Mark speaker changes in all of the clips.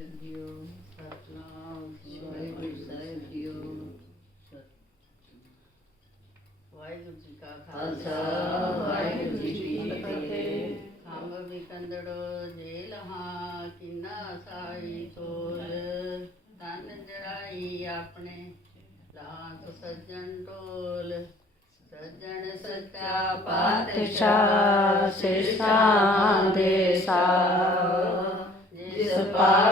Speaker 1: ਸਾਹਿਬ ਜੀਓ ਸਤਨਾਮ ਵਾਹਿਗੁਰੂ ਸਾਹਿਬ ਜੀਓ
Speaker 2: ਵਾਹਿਗੁਰੂ ਜੀ ਕਾ
Speaker 1: ਖਾਲਸਾ ਵਾਹਿਗੁਰੂ ਜੀ ਕੀ ਫਤਿਹ
Speaker 2: ਖੰਭ ਵਿਕੰਦੜੋ ਜੇਲਹਾਂ ਕਿੰਨਾ ਸਾਈ ਤੋਲ ਤਨ ਜੜਾਈ ਆਪਣੇ ਲਾਤ ਸੱਜਣ ਟੋਲ ਸੱਜਣ ਸੱਚਾ
Speaker 3: ਪਾਤਸ਼ਾਹ, ਸਿਰਸਾਂ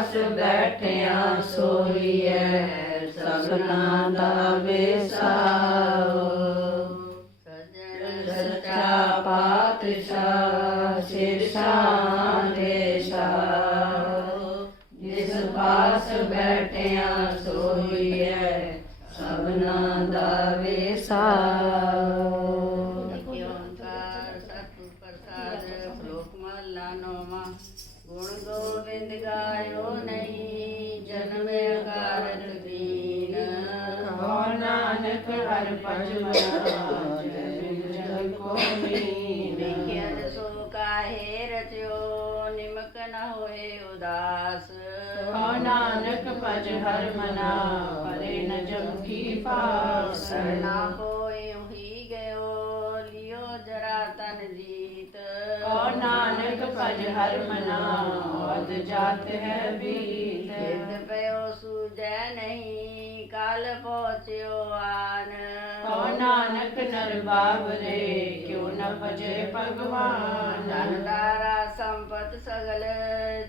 Speaker 3: ਪਾਸ ਬੈਠਿਆ ਸੋਈਐ ਸਭਨਾ ਦਾ ਵਿਸਾਓ
Speaker 2: ਸੱਜਣ
Speaker 3: ਸੱਚਾ ਪਾਤਸ਼ਾਹ ਸਿਰਸਾਂ ਦੇ ਸਾਹ ਜਿਸ ਪਾਸ ਬੈਠਿਆ ਸੋਈਐ ਸਭਨਾ ਦਾ ਵਿਸਾਓ ਨਾਨਕ ਹਰ ਭਜ ਮਨਾ ਜਨ ਕੋ ਮੀਨ
Speaker 2: ਵੇਖਿਆ ਕਾਹੇ ਰਚਿਓ ਨਿਮਕ ਨ ਹੋਏ ਉਦਾਸ
Speaker 3: ਕਹੋ ਨਾਨਕ ਭਜ ਹਰ ਮਨਾ, ਪਰੇ ਨ ਜਮ ਕੀ ਪਾਸ।
Speaker 2: ਸਰਨਾ ਹੋਏ
Speaker 3: ਕਹੋ ਨਾਨਕ ਭਜ ਹਰ ਮਨਾ ਔਦ ਜਾਤ ਹੈ ਬੀਤ।
Speaker 2: ਸਿੱਧ ਪਇਓ ਸੂਜੈ ਨਹੀਂ ਕੱਲ ਪਹੁੰਚਿਓ ਆਨ।
Speaker 3: ਕਹੋ ਨਾਨਕ ਨਰ ਬਾਬਰੇ ਕਿਉ ਨ ਭਜੇ ਭਗਵਾਨ।
Speaker 2: ਧਨ ਤਾਰਾ ਸੰਪਤ ਸਗਲ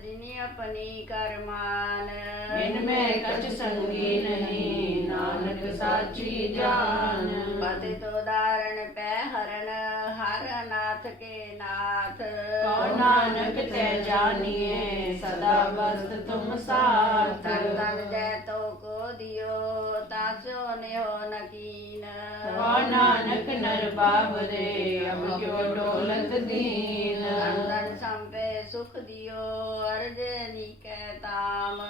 Speaker 2: ਜਿਨੀ ਆਪਣੀ ਕਰਮਾਨ।
Speaker 3: ਬਿਨ ਮੈਂ ਕਛ ਸੰਗੀ ਨਹੀਂ ਨਾਨਕ ਸਾਚੀ ਜਾਨ।
Speaker 2: ਪਤਿ ਤੋ ਧਾਰਨ ਪੈ ਹਰਨ ਹਰ ਨਾਥ ਕੇ ਨਾਥ।
Speaker 3: ਕਉ ਨਾਨਕ ਤੈ ਜਾਣੀਏ ਸਦਾ ਬਸਤ ਤੁਮ ਸਾਥ
Speaker 2: ਤਨ ਤਨ ਜੈ ਤੋ ਕੋ ਦਿਓ ਤਾਸੋ ਨਿਹੋ ਨਕੀਨ
Speaker 3: ਕਉ ਨਾਨਕ ਨਰ ਬਾਬਰੇ ਅਬ ਕਿਉ ਡੋਲਤ ਦੀਨ।
Speaker 2: ਤਨ ਤਨ ਸੰਪੇ ਸੁਖ ਦਿਓ ਅਰਜ ਨੀਕੈ ਤਾਮ।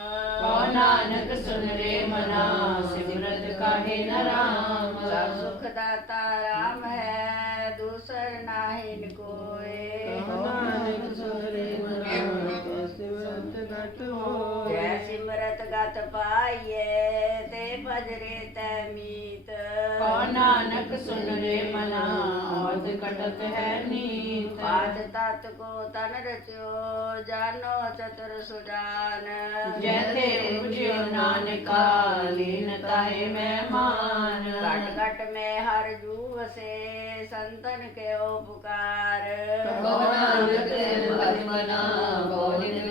Speaker 3: ਕਉ ਨਾਨਕ ਸੁਨ ਰੇ ਮਨਾ ਸਿਮਰਤ ਕਾਹੇ ਨ ਰਾਮ।
Speaker 2: ਸੁਖ ਦਾਤਾ ਰਾਮ ਹੈ। ਦੂਸਰ ਨਾਹਿਨ ਕੋਏ।
Speaker 3: ਕਉ ਨਾਨਕ ਸੁਨ ਰੇ ਮਨਾ ਸਿਮਰਤ ਘਟ ਹੋਏ।
Speaker 2: ਜੈ ਸਿਮਰਤ ਗਤ ਪਾਈਏ ਤੇ ਭਜਰੇ ਤੈ ਮੀਤ।
Speaker 3: ਨਾਨਕ ਸੁਨ ਰੇ ਮਨਾ ਔਦ ਕਟਤ ਹੈ ਨੀਤ।
Speaker 2: ਪਾਦ ਤਤ ਕੋ ਤਨ ਰਚਿਓ ਜਾਨੋ ਚਤੁਰ ਸੁਜਾਨ।
Speaker 3: ਜੈਤੇ ਉਪਜਿਓ ਨਾਨਕਾ ਲੀਨ ਤਾਏ ਮਹਿਮਾਨ।
Speaker 2: ਘਟ ਘਟ ਮੈਂ ਹਰ ਜੂ ਵਸੇ ਸੰਤਨ ਕੇ ਪੁਕਾਰ।
Speaker 3: ਕਉ ਨਾਨਕ ਤੈਨ ਹਰਿ ਮਨਾ ਬੋਲਿ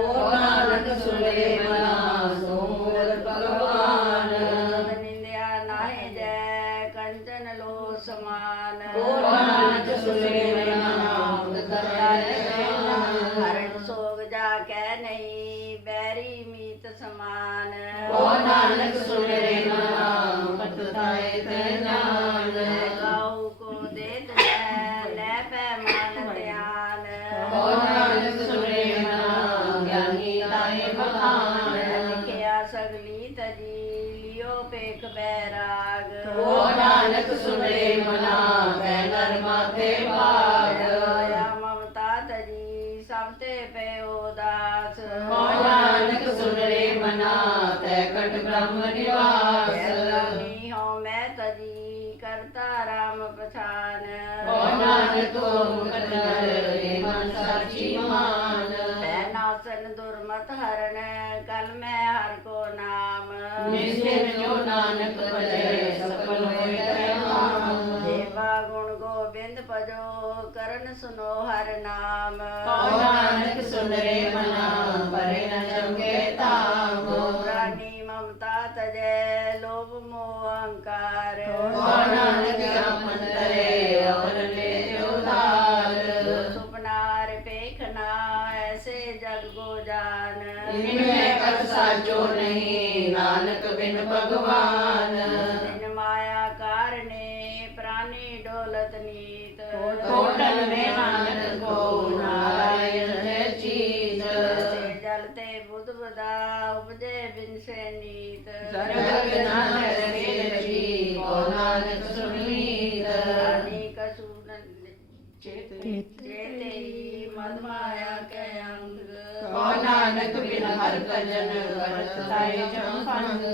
Speaker 2: ਅਭਿਮਾਨ
Speaker 3: ਨਾਨਕ ਸੁਨੇ ਮਨਾ ਸੋ ਭਗਵਾਨ
Speaker 2: ਨਿੰਦਿਆ ਨਾਹਿ ਜੈ ਕੰਚਨ ਲੋ ਸਮਾਨ
Speaker 3: ਕਉ ਨਾਨਕ ਸੁਨੇ ਮਨਾ ਮੁਕਤ
Speaker 2: ਹਰਨ ਸੋਗ ਜਾ ਕੈ ਨਹੀਂ ਬੈਰੀ ਮੀਤ ਸਮਾਨ
Speaker 3: ਕਉ ਨਾਨਕ ਸੁਨੇ ਮਨਾ ਮੁਕਤ ਤਾਏ
Speaker 2: ਲਿਓ ਪੇਖ ਬੈਰਾਗ।
Speaker 3: ਕਉ ਨਾਨਕ ਸੁਨੇ ਮਨਾ ਤੈ ਨਰ ਮਾਥੇ ਭਾਗ।
Speaker 2: ਦਇਆ ਮਮਤਾ ਤਜੀ ਸਭ ਤੇ ਪਇਓ ਦਾਸ।
Speaker 3: ਕਉ ਨਾਨਕ ਸੁਨੇ ਮਨਾ ਤੈ ਕਟ ਬ੍ਰਹਮ ਨਿਵਾਸ।
Speaker 2: ਕਰਤਾ ਰਾਮ ਪਛਾਨ।
Speaker 3: ਕਉ ਨਾਨਕ ਤੋ ਮੁਕਤ ਨਰ ਏ ਮਨ ਸਾਚੀ ਮਾਨ
Speaker 2: ਮੈਂ ਨਾਸਨ ਦੁਰਮਤ ਹਰਨ ਕਲ ਮੈਂ ਹਰ ਕੋ ਨਾਮ
Speaker 3: ਨਿਸਿਰ ਜੋ ਨਾਨਕ ਭਜੈ ਸਫਲ ਹੋਏ ਨਾਮ
Speaker 2: ਦੇਵਾ ਗੁਣ ਗੋਬਿੰਦ ਭਜੋ ਕਰਨ ਸੁਨੋ ਹਰ ਨਾਮ।
Speaker 3: ਕਉ ਨਾਨਕ ਸੁਨ ਰੇ ਮਨਾ ਪਰੇ ਨ ਜਮਗੇ ਤਾਮ
Speaker 2: ਰਾਨੀ ਮਮਤਾ ਤਜੈ ਲੋਭ ਮੋਹ ਅਹੰਕਾਰ
Speaker 3: ਕਉ ਨਾਨਕ ਆਪਨ ਤਰੇ ਅਵਰ ਲੈ ਉਧਾਰ
Speaker 2: ਸੁਪਨਾਰ ਪੇਖਨਾ ਐਸੇ ਜਗ ਗੋ ਜਾਨ।
Speaker 3: ਬਿਨ ਭਗਵਾਨ।
Speaker 2: ਜਿਨ ਮਾਇਆ ਕਾਰਨੇ ਪ੍ਰਾਨੀ ਡੋਲਤ ਨੀਤ।
Speaker 3: ਟੋਟਲ ਮੇ ਨਾਨਕ ਕੋ ਨਾਰਾਇਣ ਹੈ ਚੀਤ।
Speaker 2: ਜਲ ਤੇ ਬੁੱਧ ਬਦਾ ਉਪਜੇ ਬਿਨ ਸੇ ਨੀਤ।
Speaker 3: ਜਗਤ ਨਾਨਕ ਸੇ ਰਚੀ ਕੋ ਨਾਨਕ ਸੁਨੀਤ।
Speaker 2: ਰਾਨੀ ਕਸੂ ਨ-
Speaker 3: ਚਿਰ
Speaker 2: ਜੇ ਤੇਰੀ ਮਦ ਮਾਇਆ ਕੈ ਅੰਗ।
Speaker 3: ਕੋ ਨਾਨਕ ਬਿਨ ਹਰ ਭਜਨ ਕਰਤ ਤਾਏ ਜਮ ਫੰਦ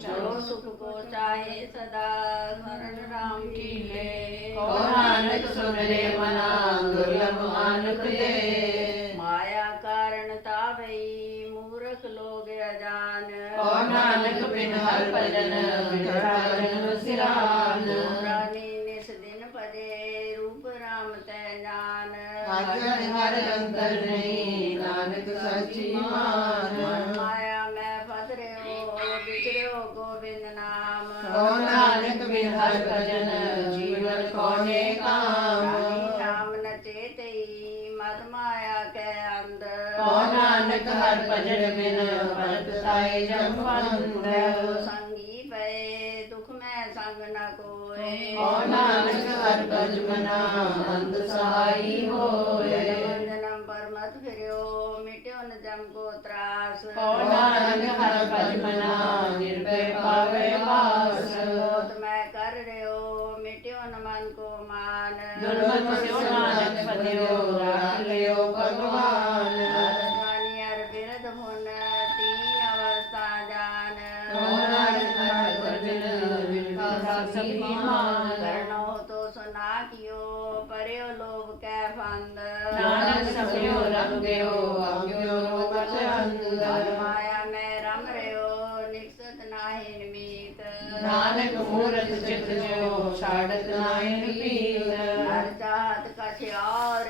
Speaker 3: ਜੋ ਸੁਖ ਕੋ ਚਾਹੇ
Speaker 2: ਸਦਾ ਸਰਨ ਰਾਮ ਕੀ ਲੈ
Speaker 3: ਕੋ ਨਾਨਕ ਸੁਨਰੇ ਮਨਾ ਦੁਰਲਭ ਮਾਨਕ ਦੇ।
Speaker 2: ਮਾਇਆ ਕਾਰਨ ਤਾਵਈ ਮੂਰਖ ਲੋਗ ਅਜਾਨ।
Speaker 3: ਕੋ ਨਾਨਕ ਬਿਨ ਹਰ ਭਜਨ ਜਨਮ ਸਿਰਾਨ।
Speaker 2: ਰਾਨੀ ਨਿਸ ਦਿਨ ਭਜੇ ਰੂਪ ਰਾਮ ਤੈ ਜਾਨ
Speaker 3: ਅਜਨ ਹਰ ਅੰਦਰ ਨਹੀਂ ਨਾਨਕ ਸੱਚੀ ਮਨ
Speaker 2: ਮਾਇਆ
Speaker 3: ਕੋ ਨਾਨਕ ਬਿਨ ਹਰ ਭਜਨ ਜੀਵਨ ਕੋਨੇ ਕਾਮ।
Speaker 2: ਰਾਣੀ ਸ਼ਾਮ ਨਚੇ ਤਈ ਮਦ ਮਾਇਆ ਕੈ ਅੰਧ।
Speaker 3: ਕੋ ਨਾਨਕ ਹਰ ਭਜਨ ਬਿਨ ਭਗਤ ਸਾਈ ਜਮ ਫੰਦ
Speaker 2: ਸੰਗੀ ਪਏ ਦੁਖ ਮੈਂ ਸੰਗ ਨ ਕੋਏ।
Speaker 3: ਕੋ ਨਾਨਕ ਹਰ ਭਜ ਮਨਾ ਅੰਤ ਸਹਾਈ ਹੋਏ।
Speaker 2: ਜਨਮ ਪਰਮਤ ਫਿਰਿਓ ਮਿਟਿਓ ਨ ਜਮ ਕੋ ਤਰਾਸ।
Speaker 3: ਕੋ ਨਾਨਕ ਹਰ ਭਜ ਮਨ
Speaker 2: ਕੋ ਮਾਨ
Speaker 3: ਦੁਰਮਤ ਸਿਓ ਨਾਨਕ ਫਤਿਓ ਰਾਖ ਲਿਓ ਭਗਵਾਨ
Speaker 2: ਅਰਦਾਨੀ ਅਰ ਬਿਰਧ ਹੁਨ ਤੀਨ ਅਵਸਥਾ ਜਾਨ
Speaker 3: ਕੋ ਨਾਨਕ ਹਰ ਭਜਨ ਵਿਰਤਾ ਸਭੀ ਮਾਨ
Speaker 2: ਕਰਨੋ ਤੋ ਸੁਨਾ ਕਿਓ ਪਰਿਓ ਲੋਭ ਕੈ ਫੰਦ
Speaker 3: ਨਾਨਕ ਸਭਿਓ ਰਬ ਦਿਓ ਆਗਿਓ ਰੋਗਤ ਅੰਦਰ
Speaker 2: ਮਾਇਆ
Speaker 3: ਨਾਨਕ ਮੂਰਤ ਚਿਤ ਜੋ ਛਾੜਤ ਨਾਇਨ ਪੀਰ।
Speaker 2: ਅਰਥਾਤ ਕਛਿਆਰ।